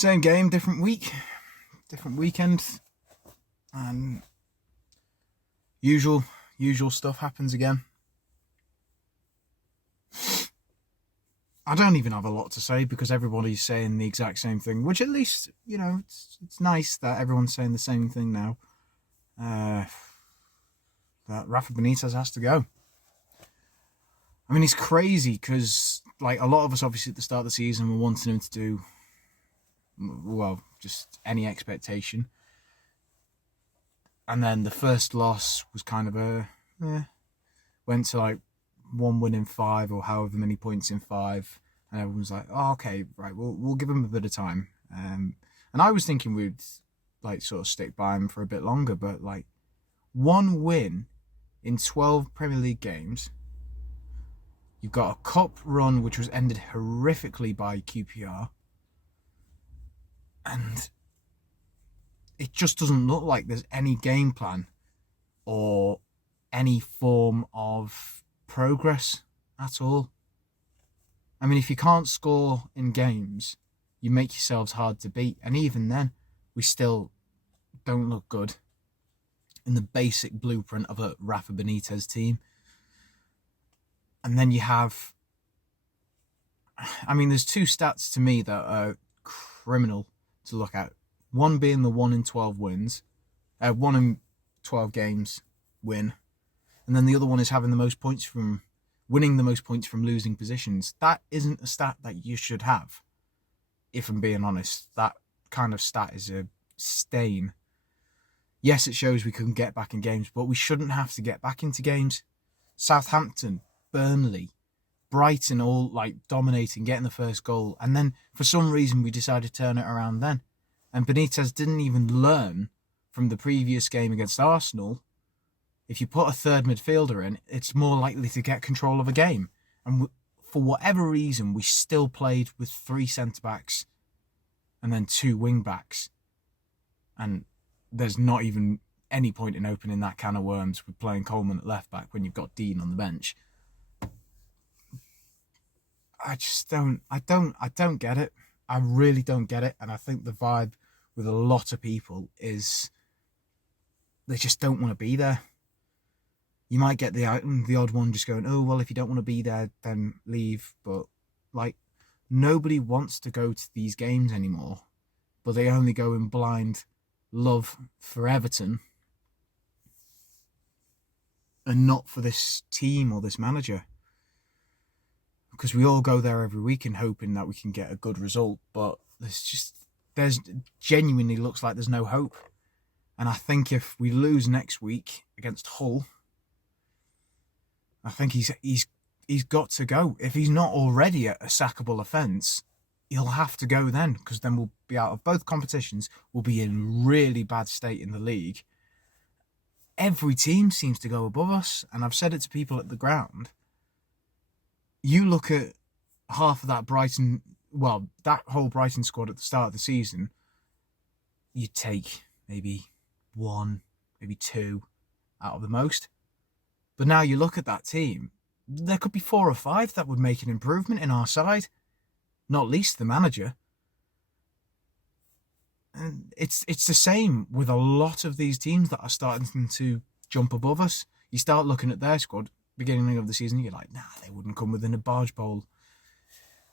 Same game, different week, different weekend, and usual stuff happens again. I don't even have a lot to say because everybody's saying the exact same thing, which at least, it's nice that everyone's saying the same thing now. That Rafa Benitez has to go. I mean, it's crazy because, a lot of us obviously at the start of the season were wanting him to do, well, just any expectation. And then the first loss was kind of went to one win in 5 or however many points in 5, and everyone was like, "Oh, okay, right, we'll give him a bit of time." And I was thinking we'd sort of stick by him for a bit longer, but one win in 12 Premier League games. You've got a cup run which was ended horrifically by QPR, and it just doesn't look like there's any game plan or any form of progress at all. I mean, if you can't score in games, you make yourselves hard to beat. And even then, we still don't look good in the basic blueprint of a Rafa Benitez team. And then you have... I mean, there's 2 stats to me that are criminal to look at. One being the 1 in 12 wins. 1 in 12 games win. And then the other one is having the most points from winning the most points from losing positions. That isn't a stat that you should have, if I'm being honest. That kind of stat is a stain. Yes, it shows we can get back in games, but we shouldn't have to get back into games. Southampton, Burnley, Brighton all dominating, getting the first goal. And then for some reason we decided to turn it around then. And Benitez didn't even learn from the previous game against Arsenal. If you put a third midfielder in, it's more likely to get control of a game. And for whatever reason, we still played with 3 centre-backs and then 2 wing-backs. And there's not even any point in opening that can of worms with playing Coleman at left-back when you've got Dean on the bench. I don't get it. I really don't get it. And I think the vibe with a lot of people is they just don't want to be there. You might get the odd one just going, "Oh, well, if you don't want to be there, then leave." But, nobody wants to go to these games anymore. But they only go in blind love for Everton and not for this team or this manager. Because we all go there every week and hoping that we can get a good result. But there's genuinely looks like there's no hope. And I think if we lose next week against Hull, I think he's got to go. If he's not already a sackable offence, he'll have to go then, because then we'll be out of both competitions. We'll be in really bad state in the league. Every team seems to go above us, and I've said it to people at the ground. You look at half of that Brighton, that whole Brighton squad at the start of the season, you'd take maybe 1, maybe 2 out of the most. But now you look at that team, there could be 4 or 5 that would make an improvement in our side, not least the manager. And it's the same with a lot of these teams that are starting to jump above us. You start looking at their squad, beginning of the season, you're like, nah, they wouldn't come within a barge pole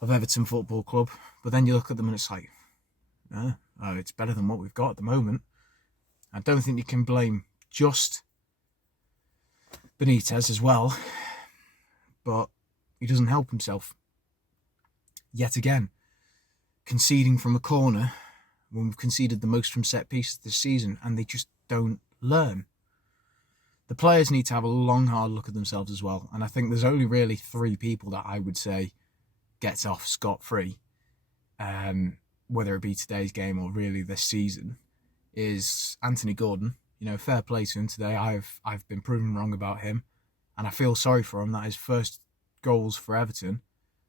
of Everton Football Club. But then you look at them and it's like, it's better than what we've got at the moment. I don't think you can blame just Benitez as well, but he doesn't help himself. Yet again, conceding from a corner when we've conceded the most from set pieces this season, and they just don't learn. The players need to have a long, hard look at themselves as well, and I think there's only really 3 people that I would say gets off scot-free, whether it be today's game or really this season, is Anthony Gordon. Fair play to him today. I've been proven wrong about him, and I feel sorry for him that his first goals for Everton,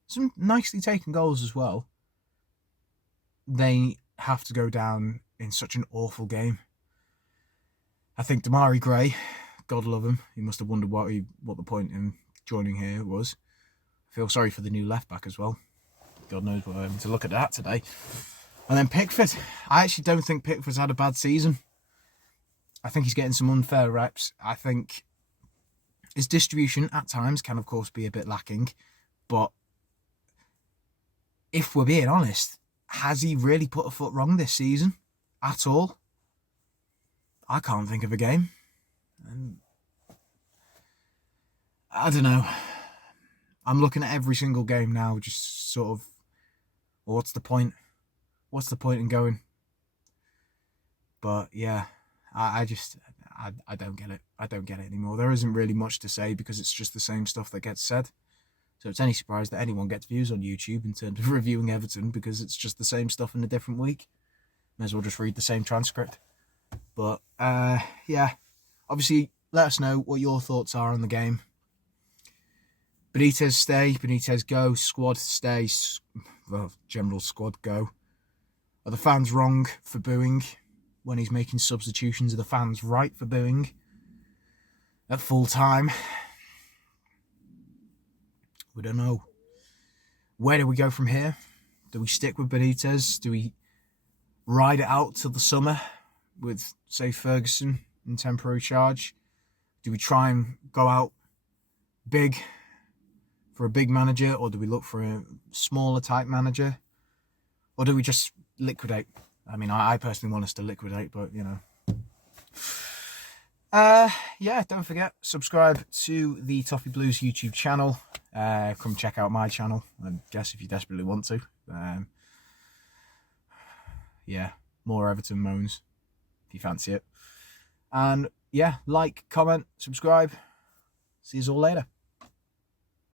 some nicely taken goals as well, they have to go down in such an awful game. I think Damari Gray, God love him, he must have wondered what the point in joining here was. I feel sorry for the new left back as well. God knows what I'm to look at that today. And then Pickford. I actually don't think Pickford's had a bad season. I think he's getting some unfair reps. I think his distribution at times can, of course, be a bit lacking. But if we're being honest, has he really put a foot wrong this season at all? I can't think of a game. I don't know. I'm looking at every single game now, just sort of, well, what's the point? What's the point in going? But yeah, I don't get it. I don't get it anymore. There isn't really much to say because it's just the same stuff that gets said. So it's any surprise that anyone gets views on YouTube in terms of reviewing Everton because it's just the same stuff in a different week. May as well just read the same transcript. But yeah, obviously let us know what your thoughts are on the game. Benitez stay, Benitez go, squad stay, well, general squad go. Are the fans wrong for booing when he's making substitutions? Are the fans right for booing at full time? We don't know. Where do we go from here? Do we stick with Benitez? Do we ride it out till the summer with, say, Ferguson in temporary charge? Do we try and go out big for a big manager, or do we look for a smaller type manager? Or do we just liquidate? I mean, I personally want us to liquidate, but, you know. Yeah, don't forget, subscribe to the Toffee Blues YouTube channel. Come check out my channel, I guess, if you desperately want to. Yeah, more Everton moans, if you fancy it. And yeah, like, comment, subscribe. See you all later.